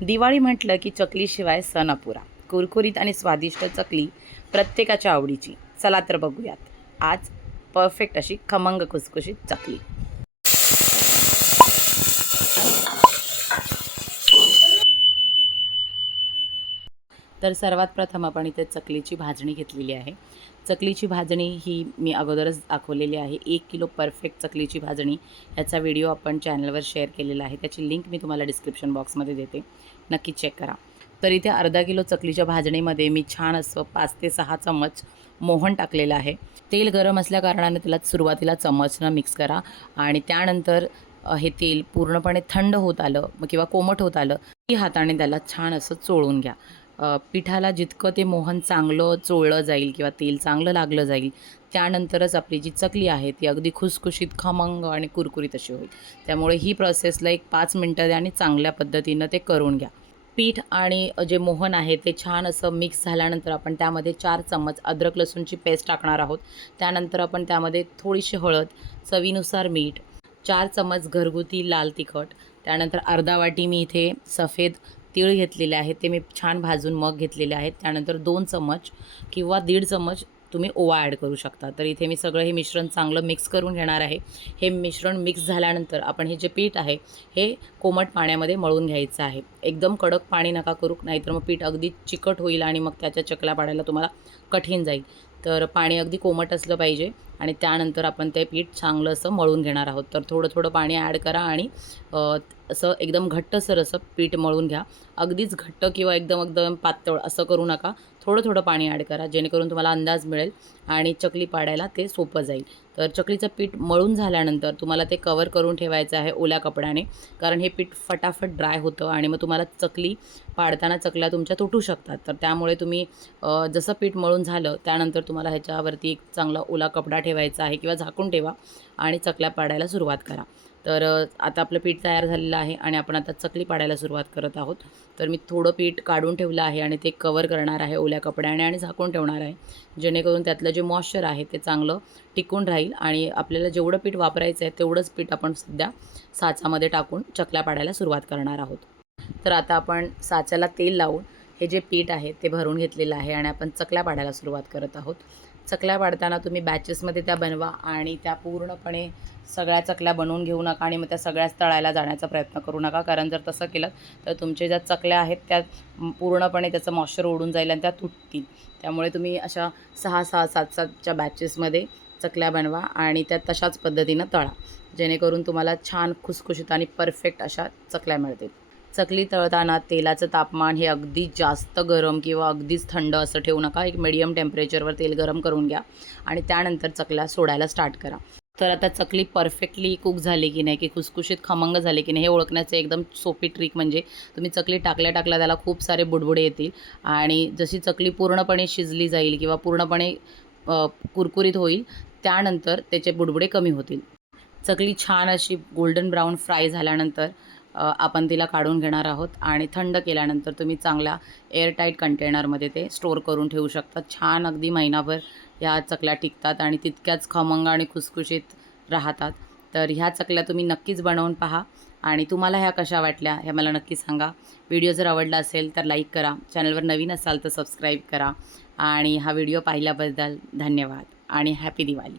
दिवाळी म्हटलं की चकलीशिवाय सण अपुरा. कुरकुरीत आणि स्वादिष्ट चकली प्रत्येकाच्या आवडीची. चला तर बघूयात आज परफेक्ट अशी खमंग खुसखुशीत चकली. तर सर्वात प्रथम आपण इथे चकलीची भाजणी घेतलेली आहे. चकलीची भाजणी ही मी अगोदरच दाखवलेली आहे. 1 किलो परफेक्ट चकलीची भाजणी याचा व्हिडिओ आपण चॅनलवर शेअर केलेला आहे. त्याची लिंक मी तुम्हाला डिस्क्रिप्शन बॉक्समध्ये देते, नक्की चेक करा. तर इथे अर्धा किलो चकलीच्या भाजणीमध्ये मी छान असं 5 ते 6 चम्मच मोहन टाकलेलं आहे. तेल गरम असल्याकारणाने त्याला सुरुवातीला चम्मचनं मिक्स करा आणि त्यानंतर हे तेल पूर्णपणे थंड होत आलं किंवा कोमट होत आलं की हाताने त्याला छान असं चोळून घ्या. पिठाला जितकं ते मोहन चांगलं चोळलं जाईल किंवा तेल चांगलं लागलं जाईल, त्यानंतरच आपली जी चकली आहे ती अगदी खुसखुशीत, खमंग आणि कुरकुरीत अशी होईल. त्यामुळे ही प्रोसेसला एक 5 मिनटं द्या आणि चांगल्या पद्धतीनं ते करून घ्या. पीठ आणि जे मोहन आहे ते छान असं मिक्स झाल्यानंतर आपण त्यामध्ये 4 चम्मच अद्रक लसूणची पेस्ट टाकणार आहोत. त्यानंतर आपण त्यामध्ये थोडीशी हळद, चवीनुसार मीठ, 4 चम्मच घरगुती लाल तिखट, त्यानंतर अर्धा वाटी मी इथे सफेद तीळ घेतलेले आहेत, ते मी छान भाजून मग घेतलेले आहेत. त्यानंतर 2 चम्मच किंवा 1.5 चम्मच तुम्ही ओवा ॲड करू शकता. तर इथे मी सगळं हे मिश्रण चांगलं मिक्स करून घेणार आहे. हे मिश्रण मिक्स झाल्यानंतर आपण हे जे पीठ आहे हे कोमट पाण्यामध्ये मळून घ्यायचं आहे. एकदम कडक पाणी नका करू, नाहीतर मग पीठ अगदी चिकट होईल आणि मग त्याच्या चकल्या पाडायला तुम्हाला कठीण जाईल. तर पाणी अगदी कोमट असलं पाहिजे आणि त्यानंतर आपण ते पीठ चांगलं असं मळून घेणार आहोत. तर थोडं थोडं पाणी ॲड करा आणि असं एकदम घट्टसर असं पीठ मळून घ्या. अगदीच घट्ट किंवा एकदम एकदम पातळ असं करू नका. थोडं थोडं पाणी ॲड करा, जेणेकरून तुम्हाला अंदाज मिळेल आणि चकली पाडायला ते सोपं जाईल. तर चकलीचं पीठ मळून झाल्यानंतर तुम्हाला ते कवर करून ठेवायचं आहे ओल्या कपड्याने, कारण हे पीठ फटाफट ड्राय होतं आणि मग तुम्हाला चकली पाडताना चकल्या तुमच्या तुटू शकतात. तर त्यामुळे तुम्ही जसं पीठ मळून झालं त्यानंतर तुम्हाला ह्याच्यावरती एक चांगला ओला कपडा ठेवायचा आहे किंवा झाकून ठेवा आणि चकल्या पाडायला सुरुवात करा. तर आता आपलं पीठ तयार झालेलं आहे आणि आपण आता चकली पाडायला सुरुवात करत आहोत. तर मी थोडं पीठ काढून ठेवलं आहे आणि ते कवर करणार आहे ओल्या कपड्याने आणि झाकून ठेवणार आहे, जेणेकरून त्यातलं जे मॉइश्चर आहे ते चांगलं टिकून राहील आणि आपल्याला जेवढं पीठ वापरायचं आहे तेवढंच पीठ आपण सध्या साचामध्ये टाकून चकल्या पाडायला सुरुवात करणार आहोत. तर आता आपण साच्याला तेल लावून हे जे पीठ आहे ते भरून घेतलेलं आहे आणि आपण चकल्या पाडायला सुरुवात करत आहोत. चकल्या पाडताना तुम्ही बॅचेसमध्ये त्या बनवा आणि त्या पूर्णपणे सगळ्या चकल्या बनवून घेऊ नका आणि मग त्या सगळ्याच तळायला जाण्याचा प्रयत्न करू नका, कारण जर तसं केलं तर तुमच्या ज्या चकल्या आहेत त्या पूर्णपणे त्याचं मॉइश्चर उडून जाईल आणि त्या तुटतील. त्यामुळे तुम्ही अशा 6-6, 7-7च्या बॅचेसमध्ये चकल्या बनवा आणि त्या तशाच पद्धतीनं तळा, जेणेकरून तुम्हाला छान खुसखुशीत आणि परफेक्ट अशा चकल्या मिळतील. चकली तळताना तेलाचं तापमान हे अगदी जास्त गरम किंवा अगदीच थंड असं ठेवू नका. एक मीडियम टेम्परेचरवर तेल गरम करून घ्या आणि त्यानंतर चकल्या सोडायला स्टार्ट करा. तर आता चकली परफेक्टली कुक झाली की नाही, की खुसखुशीत खमंग झाली की नाही, हे ओळखण्याचं एकदम सोपी ट्रिक म्हणजे तुम्ही चकली टाकल्या टाकल्या त्याला खूप सारे बुडबुडे येतील आणि जशी चकली पूर्णपणे शिजली जाईल किंवा पूर्णपणे कुरकुरीत होईल, त्यानंतर त्याचे बुडबुडे कमी होतील. चकली छान अशी गोल्डन ब्राऊन फ्राय झाल्यानंतर आपण तिला काढून घेणार आहोत आणि थंड केल्यानंतर तुम्ही चांगल्या एअरटाईट कंटेनरमध्ये ते स्टोअर करून ठेवू शकता. छान अगदी महिनाभर ह्या चकल्या टिकतात आणि तितक्याच खमंग आणि खुसखुशीत राहतात. तर ह्या चकल्या तुम्ही नक्कीच बनवून पहा आणि तुम्हाला ह्या कशा वाटल्या हे मला नक्की सांगा. व्हिडिओ जर आवडला असेल तर लाईक करा, चॅनलवर नवीन असाल तर सबस्क्राईब करा आणि हा व्हिडिओ पाहिल्याबद्दल धन्यवाद आणि हॅपी दिवाळी.